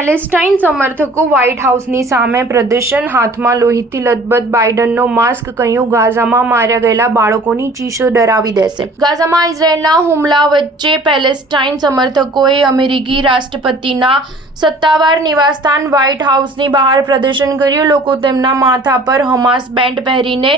Palestine સમર્થકો white હાઉસની સામે પ્રદર્શન, હાથમાં લોહીથી લથબથ બાઇડનનો માસ્ક, કહ્યું ગાઝામાં માર્યા ગયેલા બાળકોની ચીસો ડરાવી દેશે. ગાઝામાં ઇઝરાયેલના હુમલા વચ્ચે પેલેસ્ટાઇન સમર્થકોએ અમેરિકી રાષ્ટ્રપતિના સત્તાવાર નિવાસસ્થાન વ્હાઇટ હાઉસની બહાર પ્રદર્શન કર્યું. લોકો તેમના માથા પર હમાસ બેન્ડ પહેરીને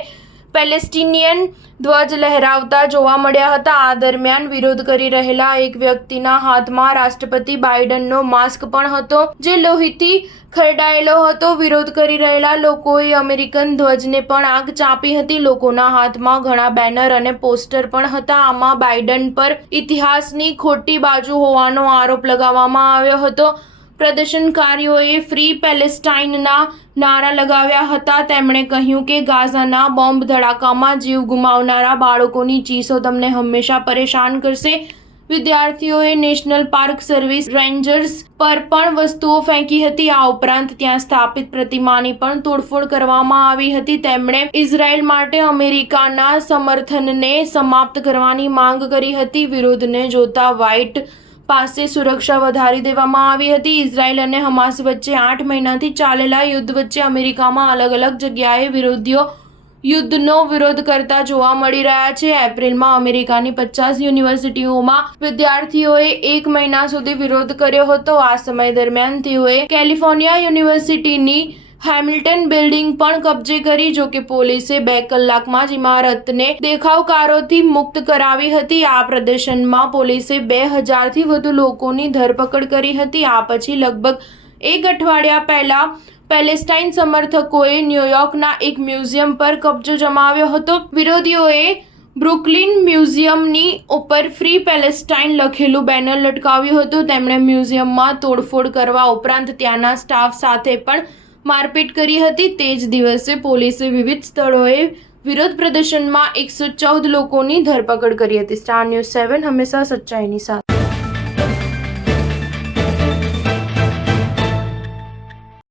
પેલેસ્ટિનિયન ધ્વજ લહેરાવતા જોવા મળ્યા હતા. આ દરમિયાન વિરોધ કરી રહેલા એક વ્યક્તિના હાથમાં રાષ્ટ્રપતિ બાઇડનનો માસ્ક પણ હતો, જે લોહીથી ખરડાયેલો હતો. વિરોધ કરી રહેલા લોકોએ અમેરિકન ધ્વજને પણ આગ ચાંપી હતી. લોકોના હાથમાં ઘણા બેનર અને પોસ્ટર પણ હતા. આમાં બાઇડન પર ઇતિહાસની ખોટી બાજુ હોવાનો આરોપ લગાવવામાં આવ્યો હતો. પ્રદર્શનકારીઓએ ફ્રી પેલેસ્ટાઇનના નારા લગાવ્યા હતા. તેમણે કહ્યું કે ગાઝાના બોમ્બ ધડાકામાં જીવ ગુમાવનારા બાળકોની ચીસો તમને હંમેશા પરેશાન કરશે. વિદ્યાર્થીઓએ નેશનલ પાર્ક સર્વિસ રેન્જર્સ પર પણ વસ્તુઓ ફેંકી હતી. આ ઉપરાંત ત્યાં સ્થાપિત પ્રતિમાની પણ તોડફોડ કરવામાં આવી હતી. તેમણે ઇઝરાયેલ માટે અમેરિકાના સમર્થનને સમાપ્ત કરવાની માંગ કરી હતી. વિરોધને જોતા વ્હાઇટ પાસે સુરક્ષા વધારી દેવામાં આવી હતી. ઇઝરાયેલ અને હમાસ વચ્ચે 8 મહિનાથી ચાલેલા યુદ્ધ વચ્ચે અમેરિકામાં અલગ અલગ જગ્યાએ વિરોધીઓ યુદ્ધનો વિરોધ કરતા જોવા મળી રહ્યા છે. એપ્રિલમાં અમેરિકાની 50 યુનિવર્સિટીઓમાં વિદ્યાર્થીઓએ 1 મહિના સુધી વિરોધ કર્યો હતો. આ સમય દરમિયાન તેઓએ કેલિફોર્નિયા યુનિવર્સિટીની હેમિલ્ટન બિલ્ડિંગ પણ કબજે કરી. જોકે પોલીસે 2 કલાકમાં જ ઇમારતને દેખાવકારોથી મુક્ત કરાવી હતી. આ પ્રદર્શનમાં પોલીસે 2000થી વધુ લોકોની ધરપકડ કરી હતી. આ પછી લગભગ 1 અઠવાડિયા પહેલા પેલેસ્ટાઇન સમર્થકોએ ન્યૂયોર્કના એક મ્યુઝિયમ પર કબજો જમાવ્યો હતો. વિરોધીઓએ બ્રુકલિન મ્યુઝિયમની ઉપર ફ્રી પેલેસ્ટાઇન લખેલું બેનર લટકાવ્યું હતું. તેમણે મ્યુઝિયમમાં તોડફોડ કરવા ઉપરાંત ત્યાંના સ્ટાફ સાથે પણ મારપીટ કરી હતી. તે જ દિવસે પોલીસે વિવિધ સ્થળોએ વિરોધ પ્રદર્શનમાં 114 લોકોની ધરપકડ કરી હતી. સ્ટાર ન્યૂઝ 7 હંમેશા સચ્ચાઈની સાથે.